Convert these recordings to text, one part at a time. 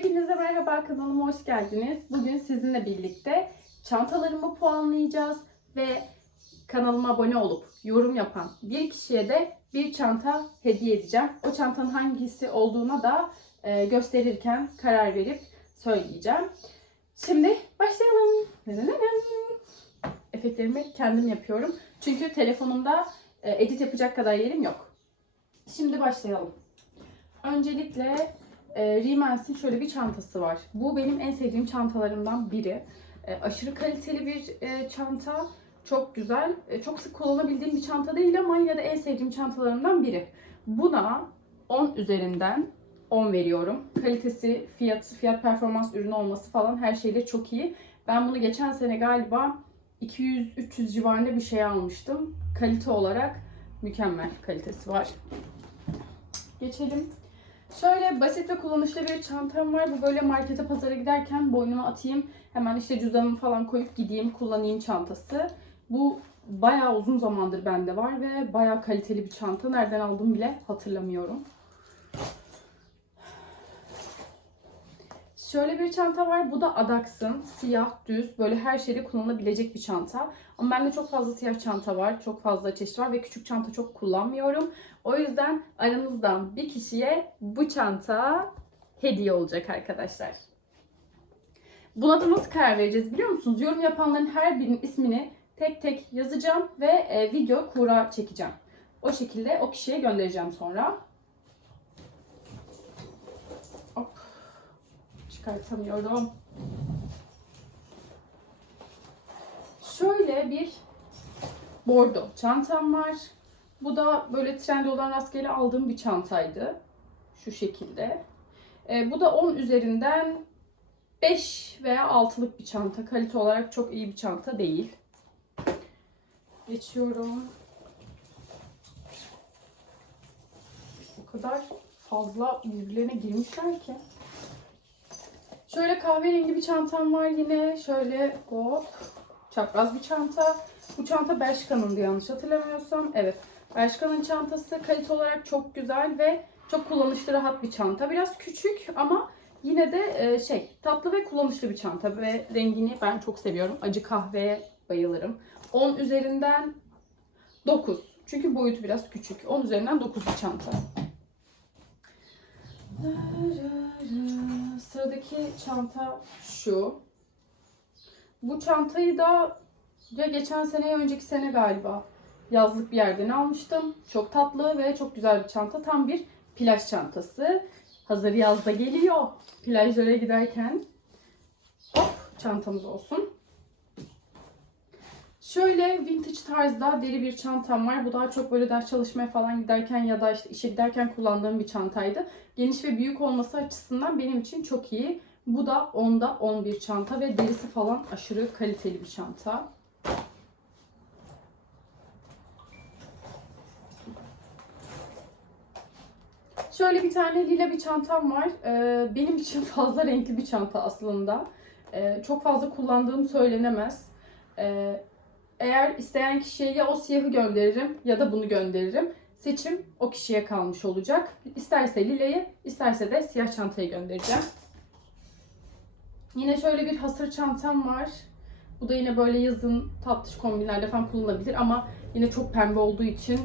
Hepinize merhaba kanalıma hoş geldiniz. Bugün sizinle birlikte çantalarımı puanlayacağız ve kanalıma abone olup yorum yapan bir kişiye de bir çanta hediye edeceğim. O çantanın hangisi olduğuna da e, gösterirken karar verip söyleyeceğim. Şimdi başlayalım. Efektlerimi kendim yapıyorum. Çünkü telefonumda e, edit yapacak kadar yerim yok. Şimdi başlayalım. Öncelikle e, Riemens'in şöyle bir çantası var. Bu benim en sevdiğim çantalarımdan biri. E, aşırı kaliteli bir e, çanta. Çok güzel. E, çok sık kullanabildiğim bir çanta değil ama yine de en sevdiğim çantalarımdan biri. Buna 10 üzerinden 10 veriyorum. Kalitesi, fiyatı, fiyat performans ürünü olması falan her şeyle çok iyi. Ben bunu geçen sene galiba 200-300 civarında bir şey almıştım. Kalite olarak mükemmel kalitesi var. Geçelim. Şöyle basit ve kullanışlı bir çantam var. Bu böyle markete pazara giderken boynuma atayım. Hemen işte cüzdanımı falan koyup gideyim kullanayım çantası. Bu bayağı uzun zamandır bende var ve bayağı kaliteli bir çanta. Nereden aldım bile hatırlamıyorum. Şöyle bir çanta var. Bu da Adax'ın siyah, düz, böyle her şeyde kullanılabilecek bir çanta. Ama bende çok fazla siyah çanta var. Çok fazla çeşit var ve küçük çanta çok kullanmıyorum. O yüzden aranızdan bir kişiye bu çanta hediye olacak arkadaşlar. Buna da nasıl karar vereceğiz biliyor musunuz? Yorum yapanların her birinin ismini tek tek yazacağım ve e, video kura çekeceğim. O şekilde o kişiye göndereceğim sonra. Çıkartamıyorum. Şöyle bir bordo çantam var. Bu da böyle Trendyol'dan rastgele aldığım bir çantaydı. Şu şekilde. E, bu da 10 üzerinden 5 veya 6'lık bir çanta. Kalite olarak çok iyi bir çanta değil. Geçiyorum. O kadar fazla birbirlerine girmişler ki. Şöyle kahverengi bir çantam var yine. Şöyle hop çapraz bir çanta. Bu çanta Bershka'nındı yanlış hatırlamıyorsam. Evet. Bershka'nın çantası kalite olarak çok güzel ve çok kullanışlı rahat bir çanta. Biraz küçük ama yine de e, şey tatlı ve kullanışlı bir çanta ve rengini ben çok seviyorum. Acı kahveye bayılırım. 10 üzerinden 9. Çünkü boyutu biraz küçük. 10 üzerinden 9 bir çanta. Sıradaki çanta şu. Bu çantayı da ya geçen sene ya önceki sene galiba yazlık bir yerden almıştım. Çok tatlı ve çok güzel bir çanta. Tam bir plaj çantası. Hazır yazda geliyor. Plajlara giderken hop çantamız olsun. Şöyle vintage tarzda deri bir çantam var. Bu daha çok böyle ders çalışmaya falan giderken ya da işte işe giderken kullandığım bir çantaydı. Geniş ve büyük olması açısından benim için çok iyi. Bu da 10'da 11 çanta ve derisi falan aşırı kaliteli bir çanta. Şöyle bir tane lila bir çantam var. Ee, benim için fazla renkli bir çanta aslında. Ee, çok fazla kullandığım söylenemez. Ee, eğer isteyen kişiye ya o siyahı gönderirim ya da bunu gönderirim. Seçim o kişiye kalmış olacak. İsterse lilayı, isterse de siyah çantayı göndereceğim. Yine şöyle bir hasır çantam var. Bu da yine böyle yazın tatlış kombinlerde falan kullanılabilir ama yine çok pembe olduğu için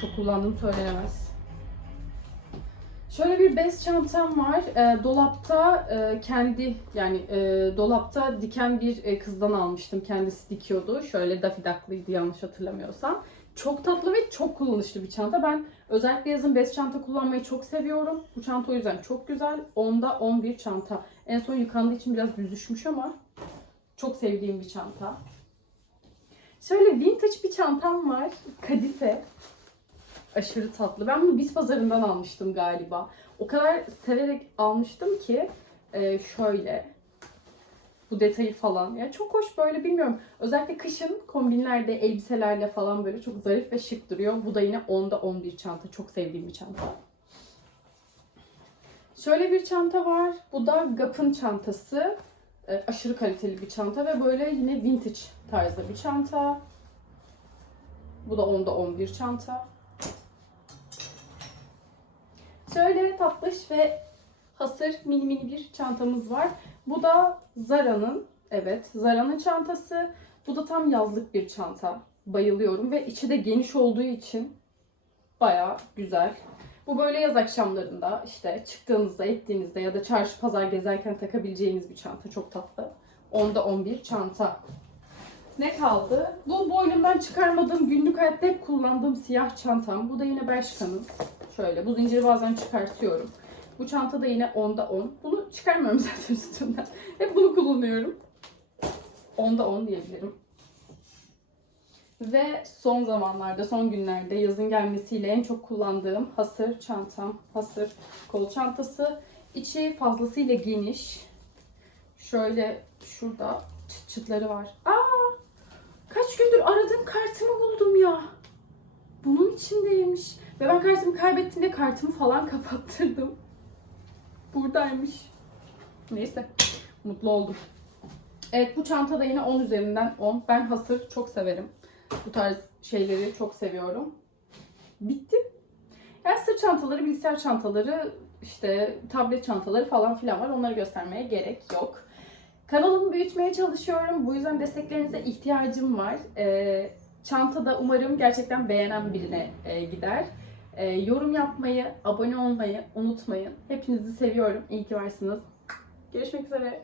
çok kullandığım söylenemez. Şöyle bir bez çantam var. E, dolapta e, kendi yani e, dolapta diken bir e, kızdan almıştım. Kendisi dikiyordu. Şöyle dafidaklıydı yanlış hatırlamıyorsam. Çok tatlı ve çok kullanışlı bir çanta. Ben özellikle yazın bez çanta kullanmayı çok seviyorum. Bu çanta o yüzden çok güzel. Onda 11 çanta. En son yıkandığı için biraz büzüşmüş ama çok sevdiğim bir çanta. Şöyle vintage bir çantam var. Kadife. Aşırı tatlı. Ben bunu biz pazarından almıştım galiba. O kadar severek almıştım ki e, şöyle bu detayı falan. Ya çok hoş böyle bilmiyorum. Özellikle kışın kombinlerde, elbiselerle falan böyle çok zarif ve şık duruyor. Bu da yine 10'da 11 çanta. Çok sevdiğim bir çanta. Şöyle bir çanta var. Bu da Gap'ın çantası. E, aşırı kaliteli bir çanta ve böyle yine vintage tarzda bir çanta. Bu da 10'da 11 çanta. Şöyle tatlış ve hasır mini mini bir çantamız var. Bu da Zara'nın, evet Zara'nın çantası. Bu da tam yazlık bir çanta. Bayılıyorum ve içi de geniş olduğu için bayağı güzel. Bu böyle yaz akşamlarında işte çıktığınızda, ettiğinizde ya da çarşı pazar gezerken takabileceğiniz bir çanta. Çok tatlı. Onda 11 çanta. Ne kaldı? Bu boynumdan çıkarmadığım, günlük hayatta hep kullandığım siyah çantam. Bu da yine Bershka'nın. Şöyle, bu zinciri bazen çıkartıyorum. Bu çanta da yine 10'da 10. Bunu çıkarmıyorum zaten üstünden. Hep bunu kullanıyorum. 10'da 10 diyebilirim. Ve son zamanlarda, son günlerde yazın gelmesiyle en çok kullandığım hasır çantam. Hasır kol çantası. İçi fazlasıyla geniş. Şöyle şurada çıt çıtları var. Aa! Kaç gündür aradığım kartımı buldum ya. Bunun içindeymiş. Ve ben kartımı kaybettiğimde kartımı falan kapattırdım. Buradaymış. Neyse. Mutlu oldum. Evet bu çanta da yine 10 üzerinden 10. Ben hasır çok severim. Bu tarz şeyleri çok seviyorum. Bitti. Yani sırt çantaları, bilgisayar çantaları, işte tablet çantaları falan filan var. Onları göstermeye gerek yok. Kanalımı büyütmeye çalışıyorum. Bu yüzden desteklerinize ihtiyacım var. Ee, çantada umarım gerçekten beğenen birine e, gider. Ee, yorum yapmayı, abone olmayı unutmayın. Hepinizi seviyorum. İyi ki varsınız. Görüşmek üzere.